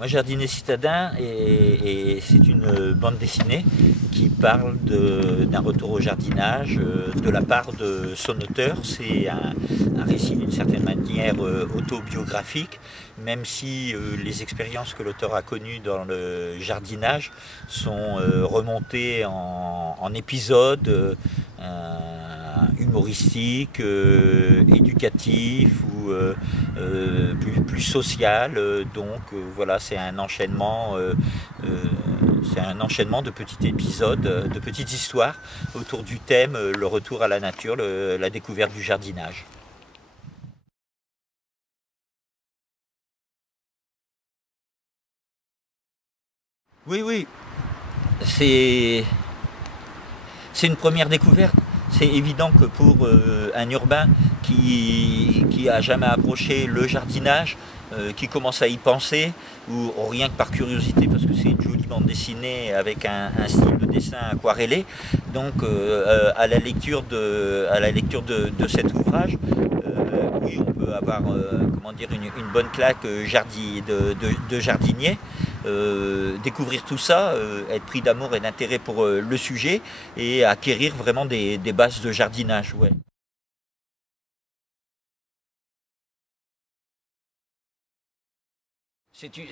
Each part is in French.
Moi, Jardinier citadin, et c'est une bande dessinée qui parle d'un retour au jardinage de la part de son auteur. C'est un récit d'une certaine manière autobiographique, même si les expériences que l'auteur a connues dans le jardinage sont remontées en épisodes humoristiques, éducatifs ou plus social. Donc voilà, c'est un enchaînement de petits épisodes, de petites histoires autour du thème le retour à la nature, la découverte du jardinage. Oui, oui, c'est c'est une première découverte. C'est évident que pour un urbain qui a jamais approché le jardinage, qui commence à y penser, ou rien que par curiosité, parce que c'est une jolie bande dessinée avec un style de dessin aquarellé, donc à la lecture de cet ouvrage, oui, on peut avoir comment dire, une bonne claque de jardinier. Découvrir tout ça, être pris d'amour et d'intérêt pour le sujet et acquérir vraiment des bases de jardinage. Ouais.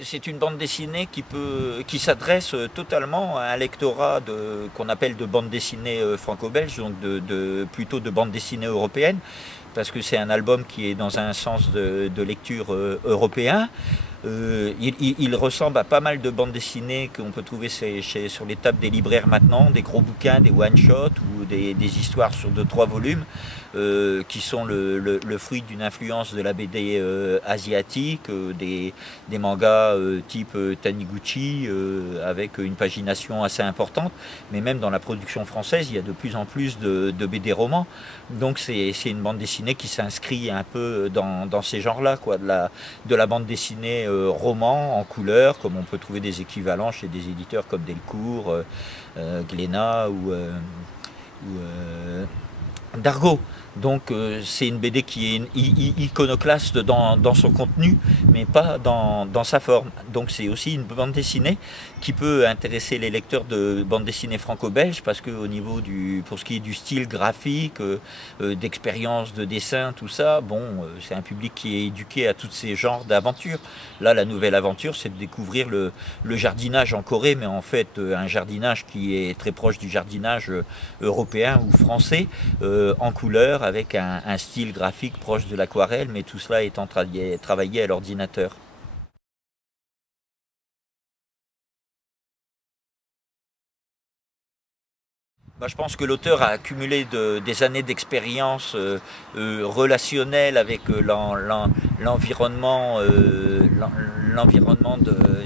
C'est une bande dessinée qui s'adresse totalement à un lectorat qu'on appelle de bande dessinée franco-belge, donc plutôt de bande dessinée européenne, parce que c'est un album qui est dans un sens de lecture européen. Il ressemble à pas mal de bandes dessinées qu'on peut trouver sur les tables des libraires maintenant, des gros bouquins, des one-shots ou des histoires sur 2-3 volumes qui sont le fruit d'une influence de la BD asiatique, des mangas type Taniguchi avec une pagination assez importante, mais même dans la production française, il y a de plus en plus de BD romans. Donc c'est une bande dessinée qui s'inscrit un peu dans ces genres-là, quoi, de la bande dessinée roman en couleur, comme on peut trouver des équivalents chez des éditeurs comme Delcourt, Glénat ou Dargaud. Donc c'est une BD qui est iconoclaste dans son contenu, mais pas dans sa forme. Donc c'est aussi une bande dessinée qui peut intéresser les lecteurs de bande dessinée franco-belge, parce que pour ce qui est du style graphique, d'expérience de dessin, tout ça, bon, c'est un public qui est éduqué à tous ces genres d'aventures. Là, la nouvelle aventure, c'est de découvrir le jardinage en Corée, mais en fait un jardinage qui est très proche du jardinage européen ou français, en couleur, avec un style graphique proche de l'aquarelle, mais tout cela étant travaillé à l'ordinateur. Bah, je pense que l'auteur a accumulé des années d'expérience relationnelle avec l'environnement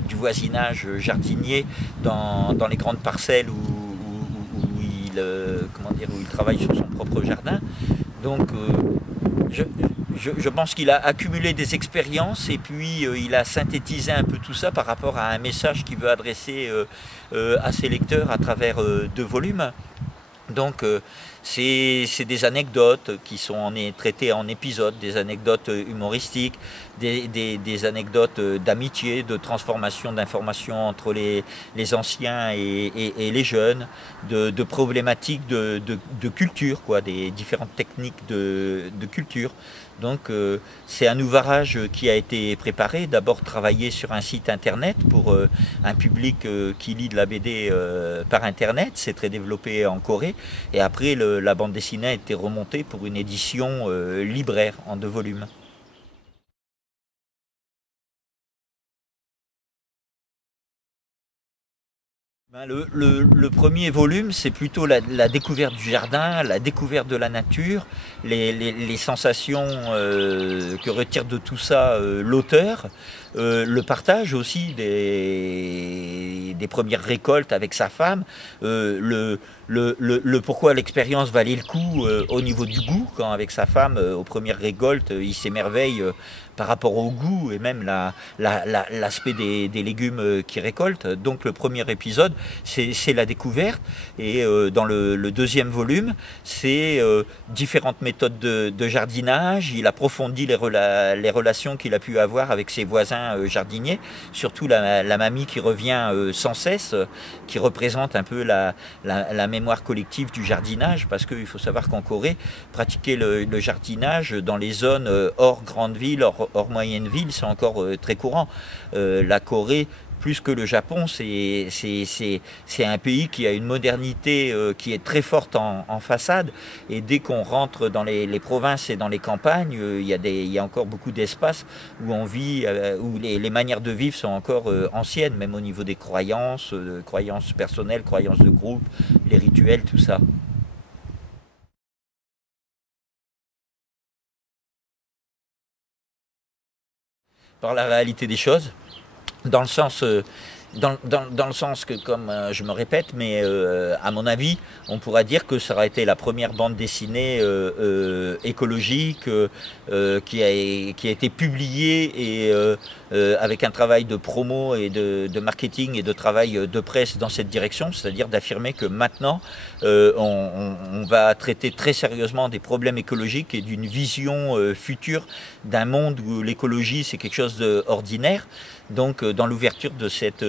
du voisinage jardinier dans les grandes parcelles où il travaille sur son propre jardin. Donc je, je pense qu'il a accumulé des expériences et puis il a synthétisé un peu tout ça par rapport à un message qu'il veut adresser à ses lecteurs à travers 2 volumes. Donc c'est des anecdotes qui sont traitées en épisodes, des anecdotes humoristiques, des anecdotes d'amitié, de transformation d'informations entre les anciens et les jeunes, de problématiques de culture, quoi, des différentes techniques de culture. Donc c'est un ouvrage qui a été préparé, d'abord travaillé sur un site internet pour un public qui lit de la BD par internet, c'est très développé en Corée, et après la bande dessinée a été remontée pour une édition libraire en 2 volumes. Ben, le premier volume, c'est plutôt la découverte du jardin, la découverte de la nature, les sensations que retire de tout ça l'auteur, le partage aussi des premières récoltes avec sa femme, le pourquoi l'expérience valait le coup au niveau du goût, quand avec sa femme, aux premières récoltes, il s'émerveille par rapport au goût et même l'aspect des légumes qu'il récolte. Donc le premier épisode, c'est la découverte. Et dans le deuxième volume, c'est différentes méthodes de jardinage. Il approfondit les relations qu'il a pu avoir avec ses voisins jardiniers, surtout la mamie qui revient sans cesse, qui représente un peu la mémoire collective du jardinage, parce qu'il faut savoir qu'en Corée, pratiquer le jardinage dans les zones hors grande ville, hors moyenne ville, c'est encore très courant. La Corée, plus que le Japon, c'est un pays qui a une modernité qui est très forte en façade. Et dès qu'on rentre dans les provinces et dans les campagnes, il y a encore beaucoup d'espaces où on vit, où les manières de vivre sont encore anciennes, même au niveau des croyances, croyances personnelles, croyances de groupe, les rituels, tout ça. Par la réalité des choses, dans le sens, dans le sens que, comme je me répète, mais à mon avis, on pourra dire que ça aurait été la première bande dessinée écologique qui a été publiée et avec un travail de promo et de marketing et de travail de presse dans cette direction, c'est-à-dire d'affirmer que maintenant, on va traiter très sérieusement des problèmes écologiques et d'une vision future d'un monde où l'écologie, c'est quelque chose d'ordinaire. Donc, dans l'ouverture de cette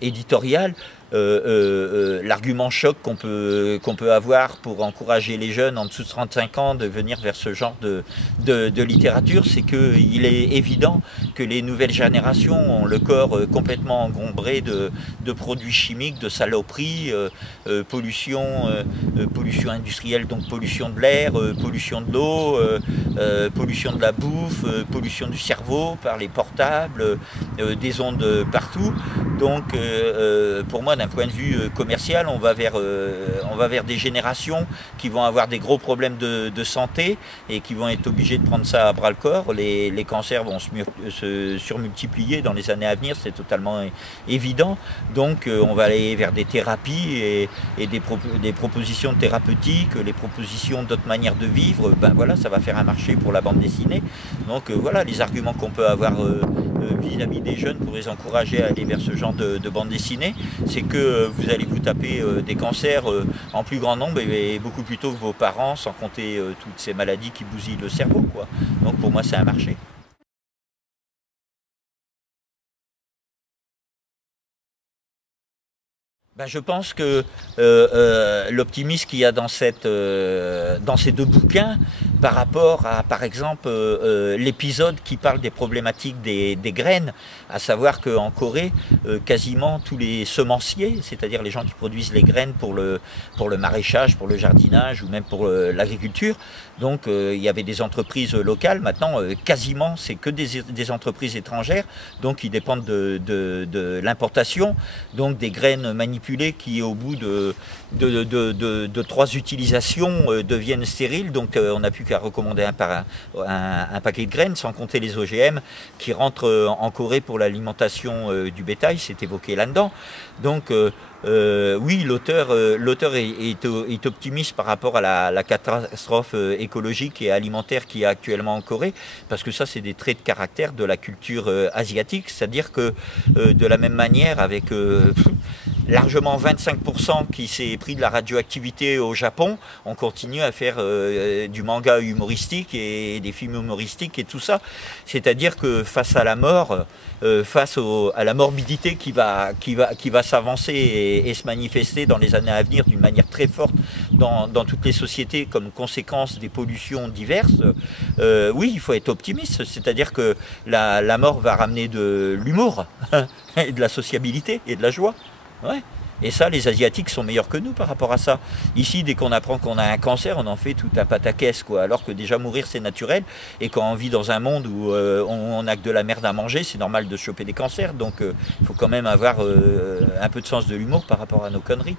éditoriale, l'argument choc qu'on peut avoir pour encourager les jeunes en dessous de 35 ans de venir vers ce genre de littérature, c'est qu'il est évident que les nouvelles générations ont le corps complètement engombré de produits chimiques, de saloperies, pollution industrielle, donc pollution de l'air, pollution de l'eau, pollution de la bouffe, pollution du cerveau par les portables, des ondes partout. Donc pour moi, d'un point de vue commercial, on va vers des générations qui vont avoir des gros problèmes de santé et qui vont être obligés de prendre ça à bras le corps. Les cancers vont se surmultiplier dans les années à venir, c'est totalement évident. Donc on va aller vers des thérapies et des propositions thérapeutiques, les propositions d'autres manières de vivre. Ben voilà, ça va faire un marché pour la bande dessinée. Donc voilà les arguments qu'on peut avoir vis-à-vis des jeunes pour les encourager à aller vers ce genre de bande dessinée, c'est que vous allez vous taper des cancers en plus grand nombre et beaucoup plus tôt que vos parents, sans compter toutes ces maladies qui bousillent le cerveau, quoi. Donc pour moi c'est un marché. Ben, je pense que l'optimisme qu'il y a dans ces deux bouquins par rapport à, par exemple, l'épisode qui parle des problématiques des graines, à savoir qu'en Corée, quasiment tous les semenciers, c'est-à-dire les gens qui produisent les graines pour le maraîchage, pour le jardinage ou même pour l'agriculture, donc il y avait des entreprises locales, maintenant quasiment c'est que des entreprises étrangères, donc ils dépendent de l'importation, donc des graines manipulées qui au bout de 3 utilisations deviennent stériles, donc on n'a plus qu'à recommander un paquet de graines, sans compter les OGM qui rentrent en Corée pour l'alimentation du bétail, c'est évoqué là-dedans. Donc oui, l'auteur est optimiste par rapport à la catastrophe écologique et alimentaire qu'il y a actuellement en Corée, parce que ça c'est des traits de caractère de la culture asiatique, c'est-à-dire que de la même manière avec largement 25% qui s'est pris de la radioactivité au Japon, on continue à faire du manga humoristique et des films humoristiques et tout ça. C'est-à-dire que face à la mort, face à la morbidité qui va s'avancer et se manifester dans les années à venir d'une manière très forte dans toutes les sociétés comme conséquence des pollutions diverses, oui, il faut être optimiste. C'est-à-dire que la mort va ramener de l'humour et de la sociabilité et de la joie. Ouais. Et ça, les Asiatiques sont meilleurs que nous par rapport à ça. Ici, dès qu'on apprend qu'on a un cancer, on en fait tout un pataquès, quoi. Alors que déjà mourir, c'est naturel. Et quand on vit dans un monde où on n'a que de la merde à manger, c'est normal de choper des cancers. Donc, il faut quand même avoir un peu de sens de l'humour par rapport à nos conneries.